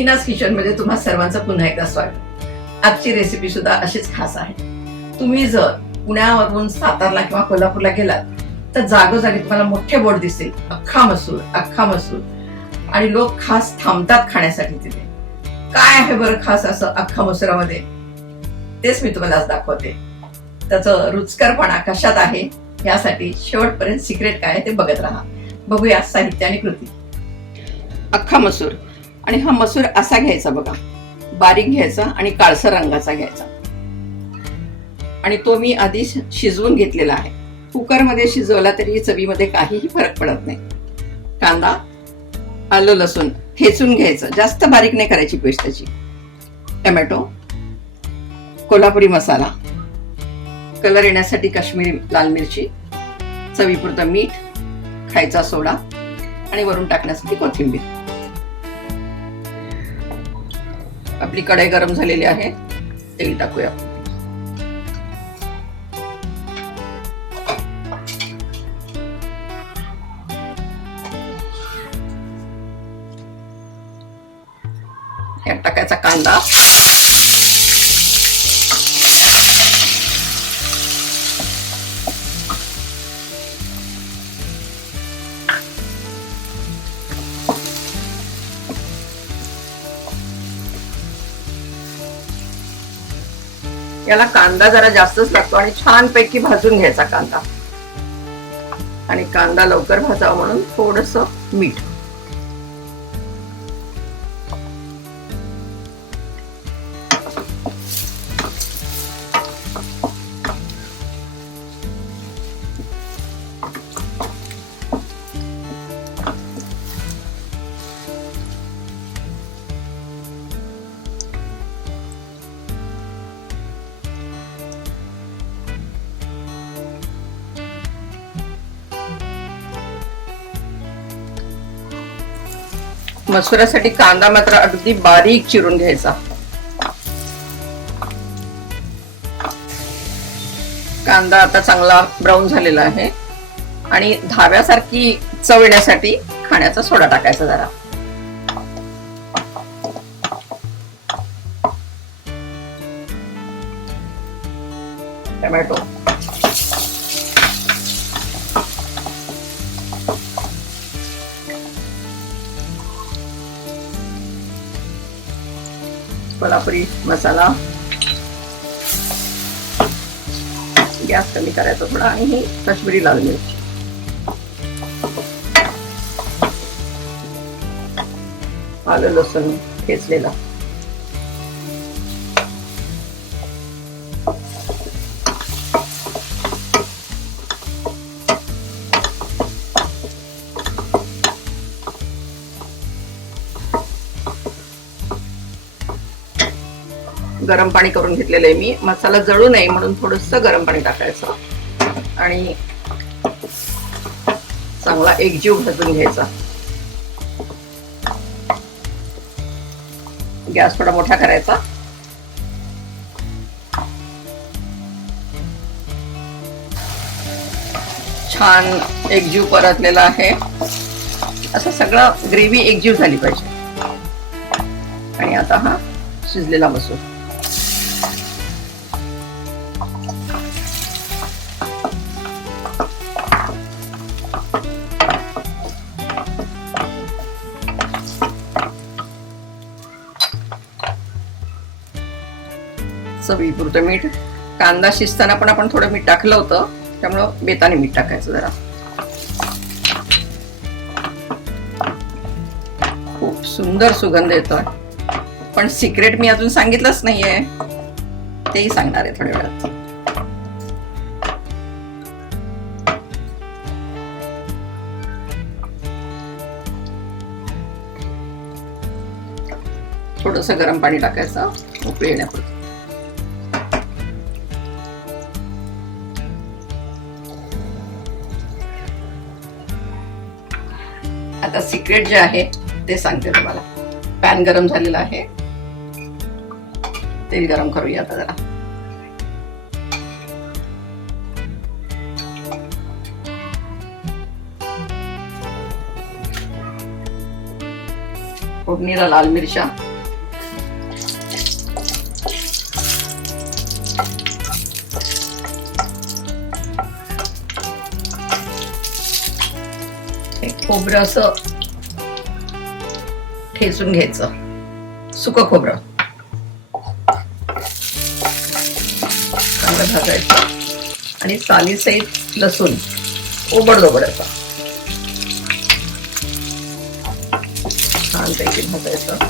मीनाज kitchen मध्ये तुम्हा सर्वांचं पुन्हा एकदा स्वागत. आजची रेसिपी सुद्धा अशीच खास आहे. तुम्ही जर पुण्यावरून सातारला किंवा कोल्हापूरला गेलात तर जागोजागी तुम्हाला मोठे बोर्ड दिसतील, अख्खा मसूर अख्खा मसूर, आणि लोक खास थांबतात खाण्यासाठी तिथे. काय आहे बरं खास असं अख्खा मसुरामध्ये, तेच मी तुम्हाला आज दाखवते. त्याचं रुचकरपणा कशात आहे यासाठी शेवटपर्यंत सिक्रेट काय आहे ते बघत राहा. बघूया साहित्य आणि कृती. अख्खा मसूर, आणि हा मसूर असा घ्यायचा बघा, बारीक घ्यायचा आणि काळसर रंगाचा घ्यायचा. आणि तो मी आधी शिजवून घेतलेला आहे. कुकरमध्ये शिजवला तरी चवीमध्ये काहीही फरक पडत नाही. कांदा, आलं लसूण ठेचून घ्यायचं, जास्त बारीक नाही करायची पेस्ट त्याची. टोमॅटो, कोल्हापुरी मसाला, कलर येण्यासाठी काश्मीरी लाल मिरची, चवीपुरतं मीठ, खायचा सोडा आणि वरून टाकण्यासाठी कोथिंबीर. आपली कढई गरम झालेली आहे, तेल टाकूया. यात टाकायचा कांदा, याला कांदा जरा जास्तच लागतो आणि छानपैकी भाजून घ्यायचा कांदा. आणि कांदा लवकर भाजावा म्हणून थोडंसं मीठ. मसुरासाठी कांदा मात्र अगदी बारीक चिरून घ्यायचा. कांदा आता चांगला ब्राऊन झालेला आहे आणि धाव्यासारखी चव येण्यासाठी खाण्याचा सोडा टाकायचा जरा. टोमॅटो, कोल्हापुरी मसाला, गॅस कमी करायचा थोडा, आणि ही काश्मीरी लाल मिरची. आलं लसूण ठेचलेला, गरम पाणी करून घेतलेलं आहे मी. मसाला जळू नये म्हणून थोडंसं गरम पाणी टाकायचं आणि चांगला एकजीव भाजून घ्यायचा. गॅस थोडा मोठा करायचा. छान एकजीव परतलेला आहे. असं सगळं ग्रेव्ही एकजीव झाली पाहिजे. आणि आता हा शिजलेला मसूर, चवीपुरतं मीठ. कांदा शिजताना पण आपण थोडं मीठ टाकलं होतं, त्यामुळं बेताने मीठ टाकायचं जरा. खूप सुंदर सुगंध येतोय, पण सिक्रेट मी अजून सांगितलंच नाहीये, तेही सांगणार आहे थोड्या वेळात. थोडंसं गरम पाणी टाकायचं उकळी येण्यापुरतं. आता सिक्रेट जे आहे ते सांगते तुम्हाला. पॅन गरम झालेला आहे, तेल गरम करूया आता जरा. फोडणीला लाल मिरच्या, खोबरं असं ठेचून घ्यायचं, सुकं खोबरं चांगलं भाजायचं आणि सालीसहित लसूण ओबडधोबड असं छानपैकी भाजायचं.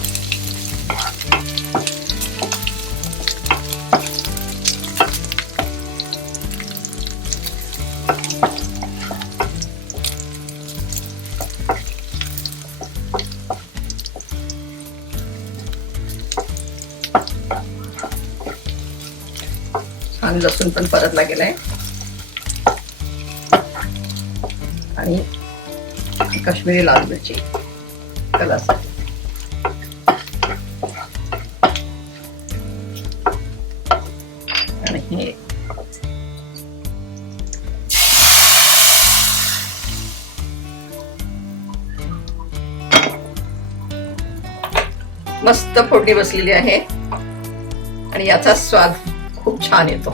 छान लसूण पण परतला गेलाय आणि काश्मीरी लाल मिरची कलरसाठी आणि हे मस्त फोडणी बसलेली आहे आणि याचा स्वाद खूप छान येतो.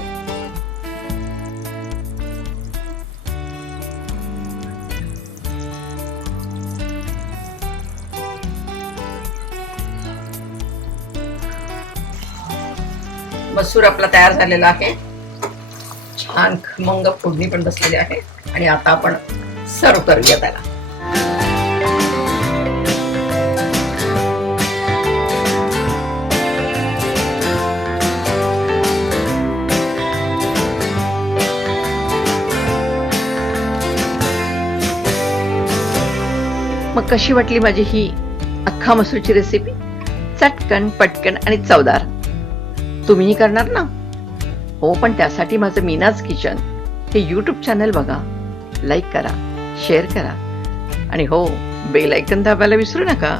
मसूर आपला तयार झालेला आहे. छान खमंग फोडणी पण बसलेली आहे आणि आता आपण सर्व करूया त्याला. मग कशी वाटली माझी ही अख्खा मसूरची रेसिपी? चटकन, पटकन आणि चवदार. तुम्हीही करणार ना? हो, पण त्यासाठी माझं मीनाज किचन हे YouTube चॅनल बघा, लाईक करा, शेअर करा आणि हो, बेल आयकॉन दाबायला विसरू नका.